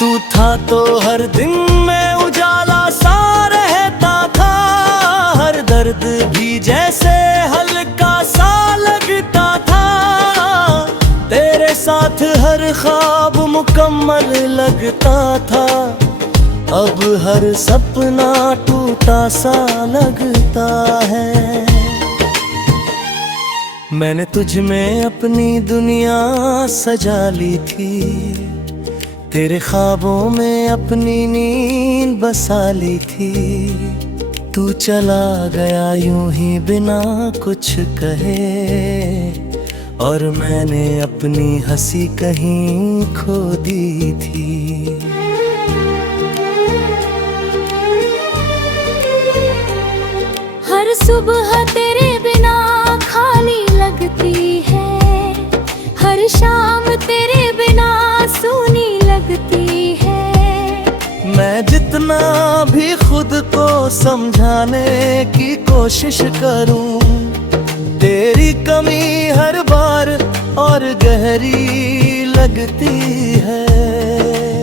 तू था तो हर दिन में उजाला सा रहता था, हर दर्द भी जैसे हल्का सा लगता था। तेरे साथ हर ख्वाब मुकम्मल लगता था, अब हर सपना टूटा सा लगता है। मैंने तुझ में अपनी दुनिया सजा ली थी, तेरे ख्वाबों में अपनी नींद बसा ली थी। तू चला गया यूं ही बिना कुछ कहे, और मैंने अपनी हंसी कहीं खो दी थी। हर सुबह तेरे बिना खाली लगती है, हर शाम तेरे बिना सूनी लगती है। मैं जितना भी खुद को समझाने की कोशिश करूं, तेरी कमी हर बार और गहरी लगती है।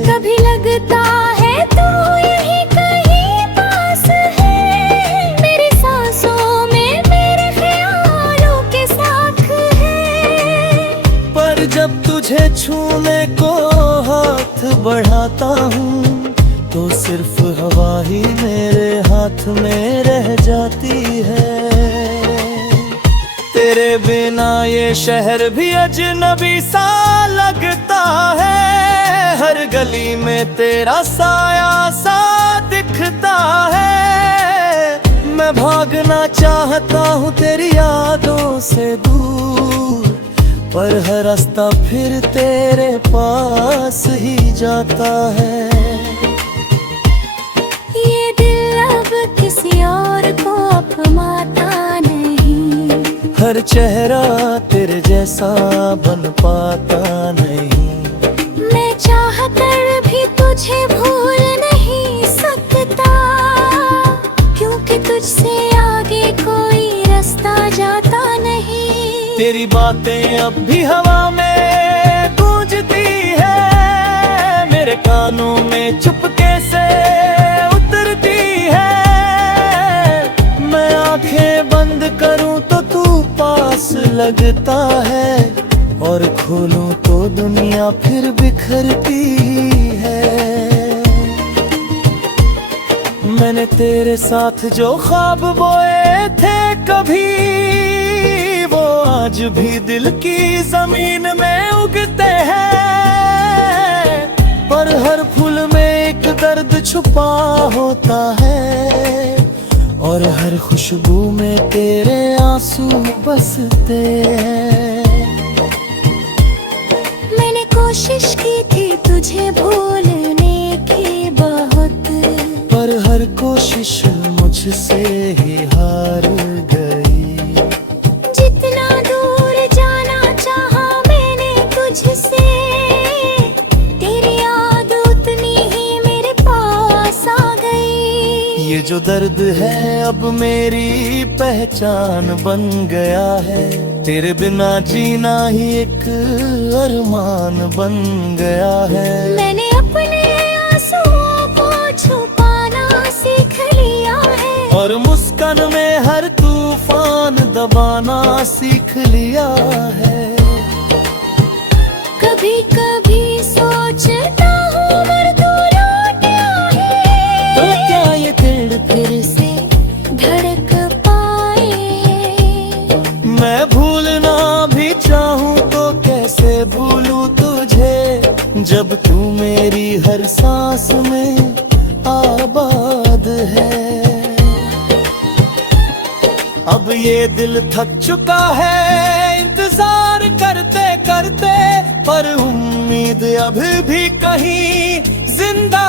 कभी लगता है तू यहीं कहीं पास है, मेरी सांसों में मेरे ख्यालों के साथ है। पर जब तुझे छूने को हाथ बढ़ाता हूँ, तो सिर्फ हवा ही मेरे हाथ में रह जाती है। तेरे बिना ये शहर भी अजनबी सा लगता है, हर गली में तेरा साया सा दिखता है। मैं भागना चाहता हूँ तेरी यादों से दूर, पर हर रास्ता फिर तेरे पास ही जाता है। ये दिल अब किसी और को अपमाता नहीं, हर चेहरा तेरे जैसा बन पाता नहीं। मैं चाहकर भी तुझे भूल नहीं सकता, क्योंकि तुझसे आगे कोई रास्ता जाता नहीं। तेरी बातें अब भी हवा में गूंजती है, मेरे कानों में चुपके से उतरती है। मैं आंखें बंद करूं तो तू पास लगता है, और खोलूं तो दुनिया फिर बिखरती है। मैंने तेरे साथ जो ख्वाब बोए थे कभी, वो आज भी दिल की जमीन में उगते हैं। पर हर फूल में एक दर्द छुपा होता है, और हर खुशबू में तेरे आंसू बसते हैं। मैंने कोशिश की थी तुझे भूलने की बहुत, पर हर कोशिश मुझसे ही हार गई। जितना दूर जाना चाहा मैंने तुझसे, तेरी याद उतनी ही मेरे पास आ गई। ये जो दर्द है अब मेरी पहचान बन गया है, तेरे बिना जीना ही एक अरमान बन गया है। मैंने अपने आंसुओं को छुपाना सीख लिया है, और मुस्कान में हर तूफान दबाना सीख लिया है। कभी कभी सोचता हूँ मर तू लौट आए, तो क्या ये दिल फिर से धड़क पाए। मैं भूलना भी चाहूँ तो कैसे भूलूं तुझे, जब तू मेरी हर सांस में आबाद है। अब ये दिल थक चुका है इंतजार करते करते, पर उम्मीद अभी भी कहीं जिंदा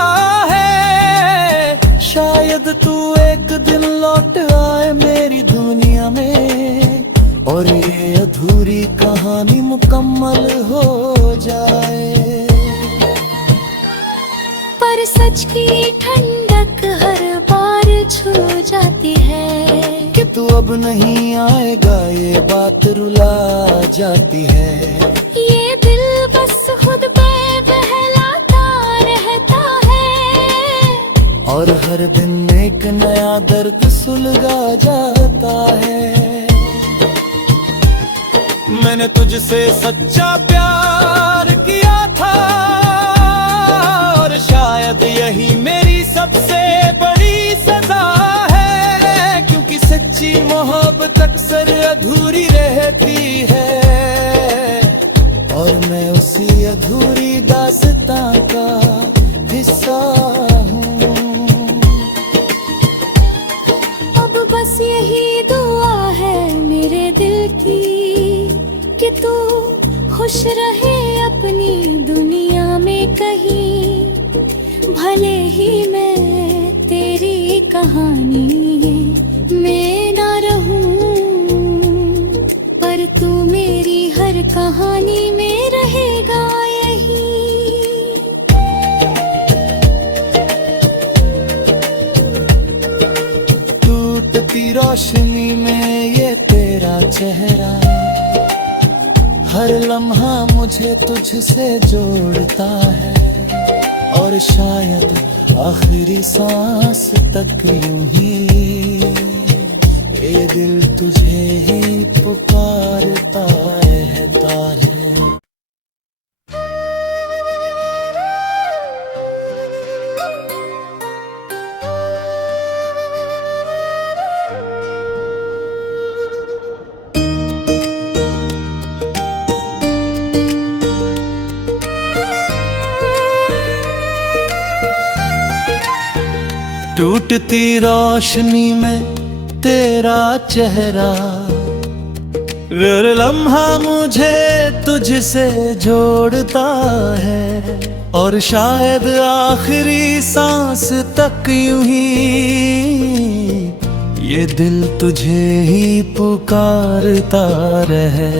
है। शायद तू एक दिन लौट आए मेरी दुनिया में, और ये अधूरी कहानी मुकम्मल हो जाए। पर सच की ठंडक हर बार छू जाती है, कि तू अब नहीं आएगा ये बात रुला जाती है। ये दिल बस खुद पे बहलाता रहता हर दिन एक नया दर्द सुलगा जाता है। मैंने तुझसे सच्चा प्यार किया था और शायद यही मेरी सबसे बड़ी सजा है, क्योंकि सच्ची मोहब्बत अक्सर अधूरी रहती है और मैं उसी अधूरी दास्तां का हिस्सा हूँ। अब बस यही दुआ है मेरे दिल की कि तू खुश रहे अपनी दुनिया में कहीं, भले ही मैं तेरी कहानी में ना रहूं, पर तू मेरी हर कहानी में रहेगा यही। टूटती रोशनी में ये तेरा चेहरा, हर लम्हा मुझे तुझसे जोड़ता है और शायद आखिरी सांस तक यूं ही ये दिल तुझे ही पुकारता रहता है। टूटती रोशनी में तेरा चेहरा, हर लम्हा मुझे तुझसे जोड़ता है और शायद आखिरी सांस तक यूं ही ये दिल तुझे ही पुकारता रहे।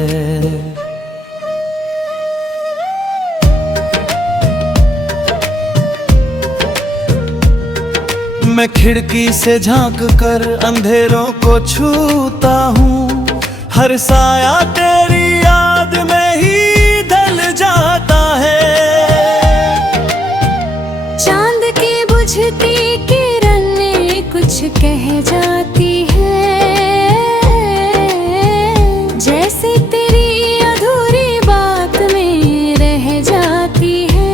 मैं खिड़की से झांक कर अंधेरों को छूता हूँ, हर साया तेरी याद में ही ढल जाता है। चांद की बुझती किरणें कुछ कह जाती है, जैसे तेरी अधूरी बात में रह जाती है।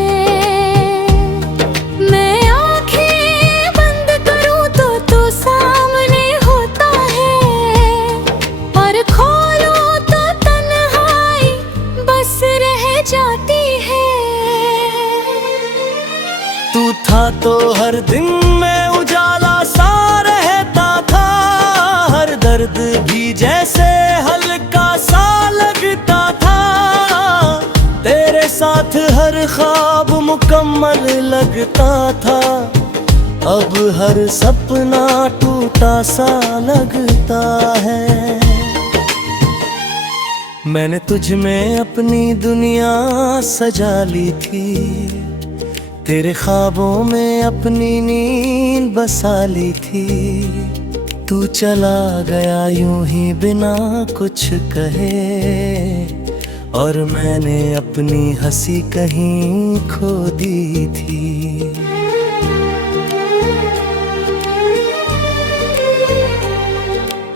तू था तो हर दिन में उजाला सा रहता था, हर दर्द भी जैसे हल्का सा लगता था। तेरे साथ हर ख्वाब मुकम्मल लगता था, अब हर सपना टूटा सा लगता है। मैंने तुझ में अपनी दुनिया सजा ली थी, तेरे ख्वाबों में अपनी नींद बसा ली थी। तू चला गया यूं ही बिना कुछ कहे और मैंने अपनी हंसी कहीं खो दी थी।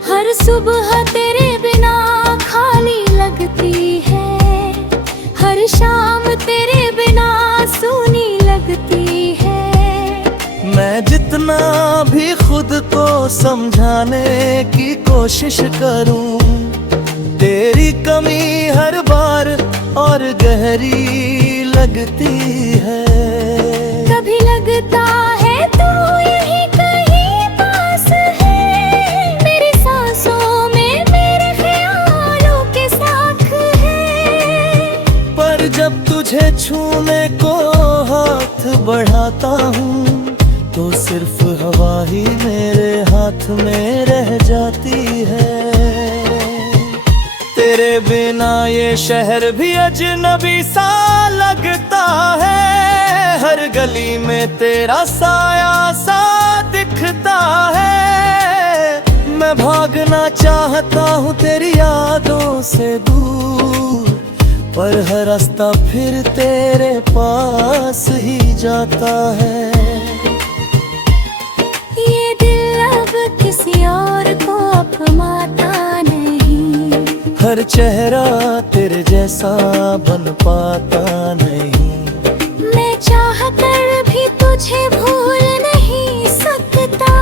हर सुबह तेरे बिना खाली लगती है, हर शाम तेरे बिना सूनी लगती है। मैं जितना भी खुद को समझाने की कोशिश करूं, तेरी कमी हर बार और गहरी लगती है। कभी लगता है तू यहीं कहीं पास है, मेरी सांसों में मेरे ख्यालों के साथ है। पर जब तुझे छूने को हाथ बढ़ाता हूँ, तो सिर्फ हवा ही मेरे हाथ में रह जाती है। तेरे बिना ये शहर भी अजनबी सा लगता है, हर गली में तेरा साया सा दिखता है। मैं भागना चाहता हूँ तेरी यादों से दूर, पर हर रास्ता फिर तेरे पास ही जाता है। किसी और को अपमाता नहीं। हर चेहरा तेरे जैसा बन पाता नहीं। मैं चाह कर भी तुझे भूल नहीं सकता,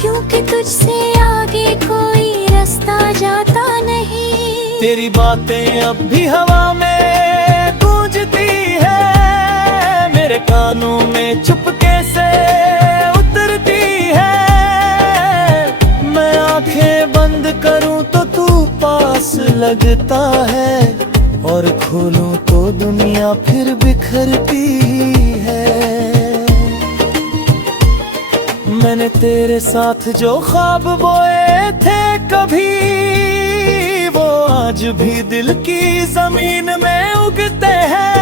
क्योंकि तुझसे आगे कोई रास्ता जाता नहीं। तेरी बातें अब भी हवा में गूंजती है, मेरे कानों में चुपके से उतरती है। मैं आंखें बंद करूं तो तू पास लगता है, और खोलूं तो दुनिया फिर बिखरती है। मैंने तेरे साथ जो ख्वाब बोए थे कभी, वो आज भी दिल की जमीन में उगते हैं।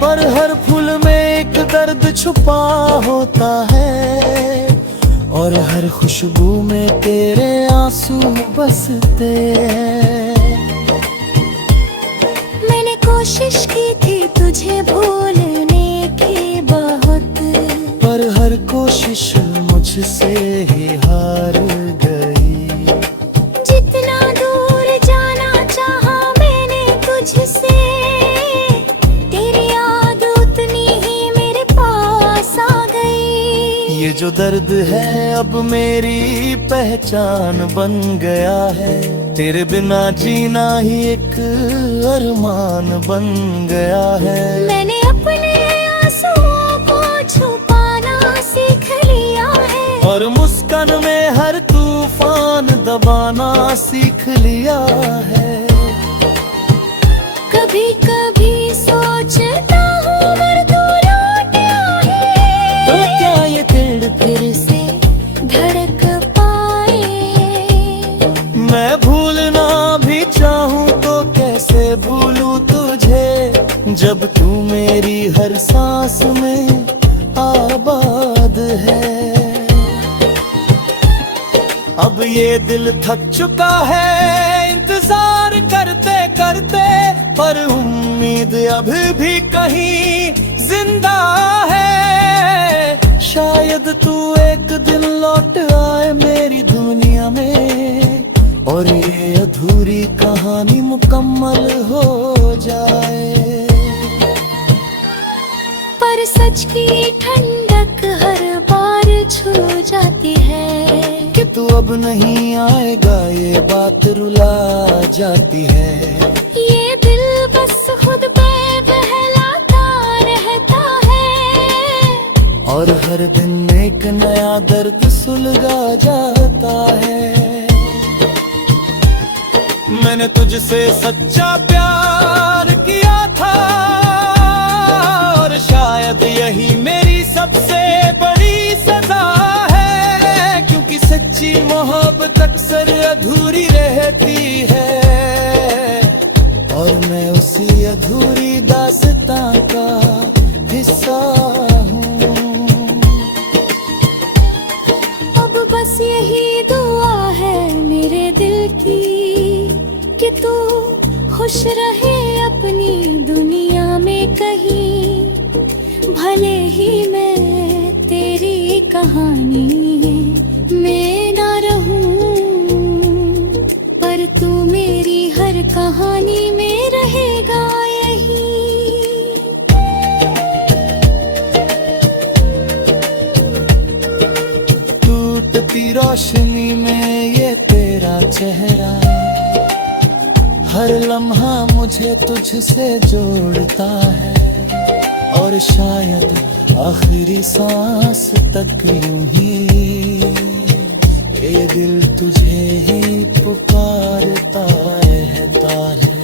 पर हर फूल में एक दर्द छुपा होता है, और हर खुशबू में तेरे आंसू बसते हैं। मैंने कोशिश की थी तुझे भूलने की बहुत, पर हर कोशिश मुझसे ही हार गई। जितना दूर जाना चाहा मैंने तुझसे, तेरी याद उतनी ही मेरे पास आ गई। ये जो दर्द है अब मेरी पहचान बन गया है, तेरे बिना जीना ही एक अरमान बन गया है। मैंने अपने आंसुओं को छुपाना सीख लिया है, और मुस्कान में हर तूफान दबाना सीख लिया है। कभी कभी सोचता हूँ अगर तू लौट आए, तो क्या ये दिल फिर से धड़क पाए। मैं भूलना भी चाहूँ तो कैसे भूलूं तुझे, जब तू मेरी हर सांस में आबाद है। अब ये दिल थक चुका है इंतजार करते करते, पर उम्मीद अभी भी कहीं जिंदा है। शायद तू एक दिन लौट आए मेरी दुनिया में, और ये अधूरी कहानी मुकम्मल हो जाए। पर सच की ठंडक हर बार छू जाती है, कि तू अब नहीं आएगा ये बात रुला जाती है। ये दिल बस खुद पे बहलाता रहता है, और हर दिन एक नया दर्द सुलगा जाता है। मैंने तुझसे सच्चा प्यार किया था, और शायद यही मेरी सबसे बड़ी सजा है, क्योंकि सच्ची मोहब्बत अक्सर अधूरी रहती है, और मैं उसी अधूरी दास्तां का हिस्सा हूँ। अब बस यही दुआ है मेरे दिल की, कि तू खुश रहे अपनी दुनिया में कहीं। भले ही मैं तेरी कहानी में ना रहूं, पर तू मेरी हर कहानी में रहेगा यही। टूटती रोशनी में ये तेरा चेहरा, हर लम्हा मुझे तुझसे जोड़ता है, और शायद आखिरी सांस तक यूं ही ये दिल तुझे ही पुकारता रहता है।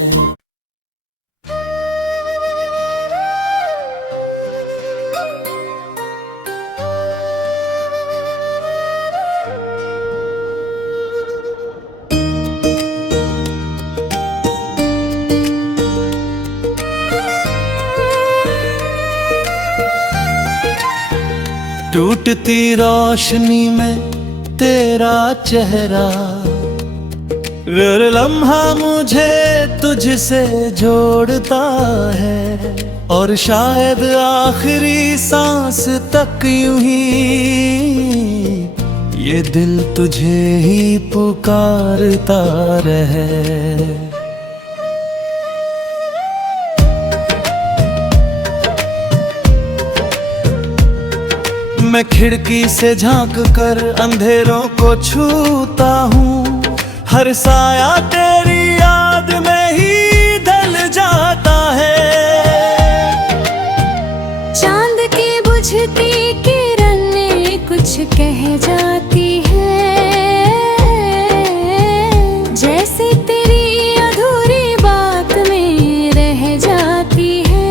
टूटती रोशनी में तेरा चेहरा, हर लम्हा मुझे तुझसे जोड़ता है, और शायद आखिरी सांस तक यूं ही ये दिल तुझे ही पुकारता रहे। मैं खिड़की से झांक कर अंधेरों को छूता हूँ, हर साया तेरी याद में ही ढल जाता है। चांद की बुझती किरणें कुछ कह जाती है, जैसे तेरी अधूरी बात में रह जाती है।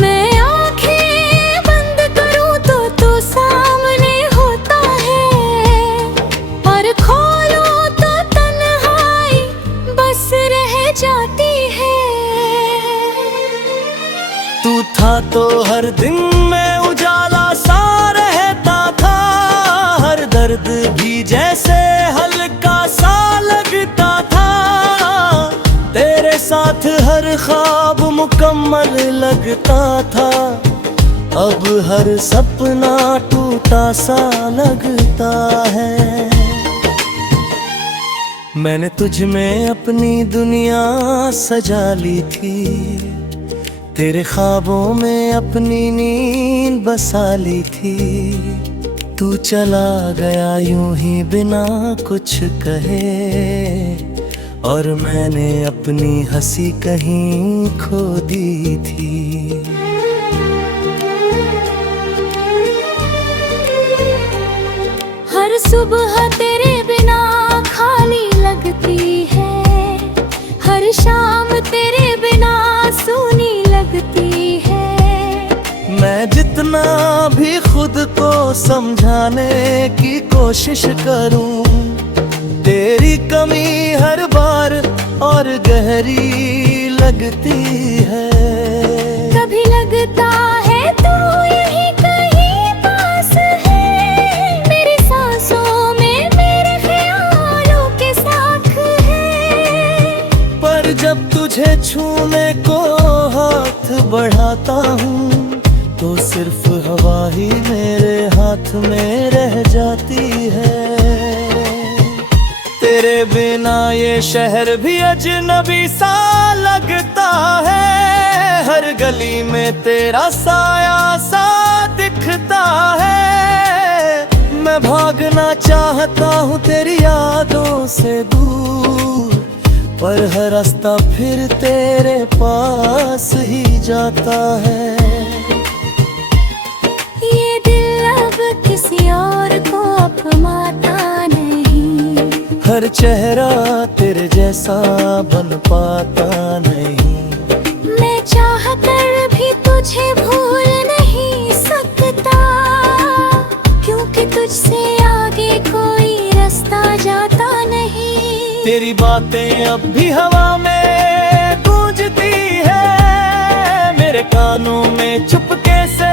मैं आंखें बंद करूं तो तू सामने होता है, और खोलूं तो तन्हाई बस रह जाती है। तू था तो हर दिन में उजाला सा रहता था, हर दर्द भी जैसे हल्का सा लगता था। तेरे साथ हर ख्वाब मुकम्मल लगता था, अब हर सपना टूटा सा लगता है। मैंने तुझ में अपनी दुनिया सजा ली थी, तेरे ख्वाबों में अपनी नींद बसा ली थी। तू चला गया यूं ही बिना कुछ कहे, और मैंने अपनी हंसी कहीं खो दी थी। हर सुबह तेरे बिना खाली लगती है, हर शाम तेरे बिना सूनी लगती है। मैं जितना भी खुद को समझाने की कोशिश करूं, तेरी कमी हर बार और गहरी लगती है। कभी लगता है तू यहीं कहीं पास है, मेरी सांसों में मेरे ख्यालों के साथ है। पर जब तुझे छूने को हाथ बढ़ाता हूँ, तो सिर्फ हवा ही मेरे हाथ में रह जाती है। तेरे बिना ये शहर भी अजनबी सा लगता है, हर गली में तेरा साया सा दिखता है। मैं भागना चाहता हूँ तेरी यादों से दूर, पर हर रास्ता फिर तेरे पास ही जाता है। ये दिल अब किसी और को अपमाता नहीं, हर चेहरा तेरे जैसा बन पाता नहीं। मैं चाहकर भी तुझे भूल नहीं सकता, क्योंकि तुझसे आगे कोई रास्ता जाता नहीं। तेरी बातें अब भी हवा में गूंजती है, मेरे कानों में चुपके से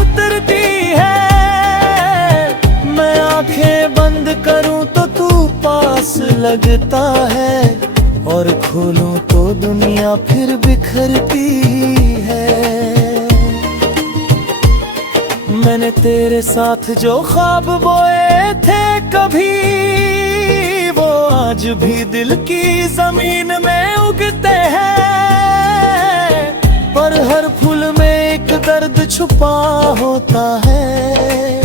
उतरती है। मैं आंखें बंद करूं तो तू पास लगता है, और खोलूं तो दुनिया फिर बिखरती है। मैंने तेरे साथ जो ख्वाब बोए थे कभी, वो आज भी दिल की जमीन में उगते हैं। पर हर फूल में एक दर्द छुपा होता है,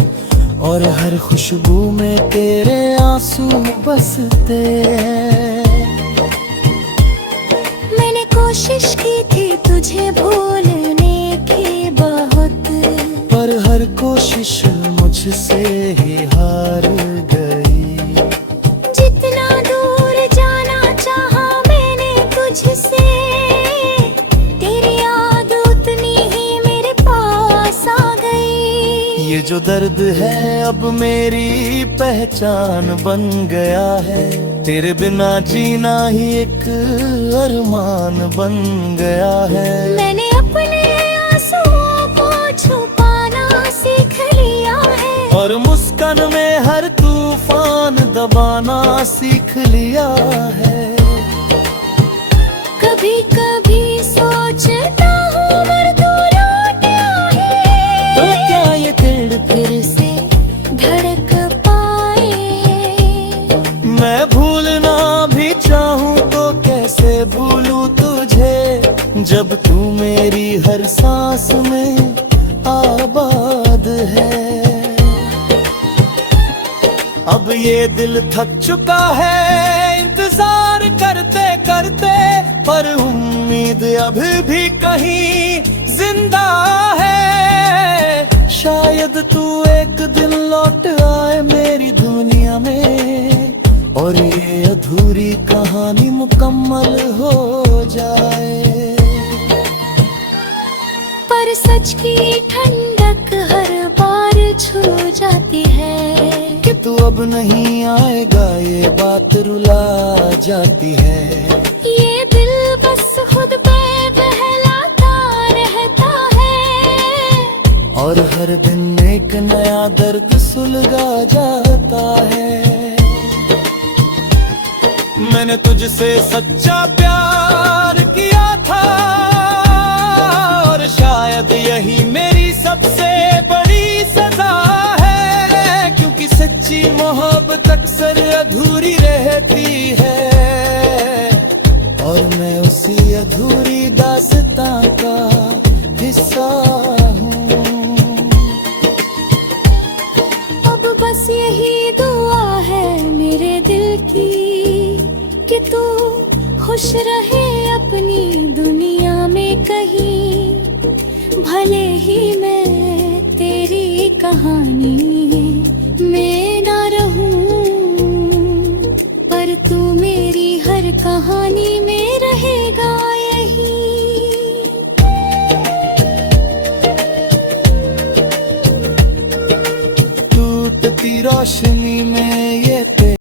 और हर खुशबू में तेरे आंसू बसते हैं। मैंने कोशिश की थी तुझे भूलने की बहुत, पर हर कोशिश मुझसे ही हार गई। जितना दूर जाना चाहा मैंने तुझसे, तेरी याद उतनी ही मेरे पास आ गई। ये जो दर्द है अब मेरी पहचान बन गया है, तेरे बिना जीना ही एक अरमान बन गया है। मैंने अपने आंसुओं को छुपाना सीख लिया है, और मुस्कान में हर तूफान दबाना सीख लिया है। कभी कभी सोचता हूँ मर तू लौट आए, जब तू मेरी हर सांस में आबाद है। अब ये दिल थक चुका है इंतजार करते करते, पर उम्मीद अभी भी कहीं जिंदा है। शायद तू एक दिन लौट आए मेरी दुनिया में, और ये अधूरी कहानी मुकम्मल हो जाए। पर सच की ठंडक हर बार छू जाती है कि तू अब नहीं आएगा ये बात रुला जाती है। ये दिल बस खुद पे बहलाता रहता है, और हर दिन एक नया दर्द सुलगा जाता है। मैंने तुझसे सच्चा प्यार किया था, और शायद यही मेरी सबसे बड़ी सजा है। क्योंकि सच्ची मोहब्बत अक्सर अधूरी रहती है, और मैं उसी अधूरी दास्तां का हिस्सा हूँ। अब बस यही दुआ है मेरे दिल की कि तू खुश रहे अपनी दुनिया में कहीं। भले ही मैं तेरी कहानी में ना रहूं, पर तू मेरी हर कहानी में रहेगा यही। टूटती रोशनी में ये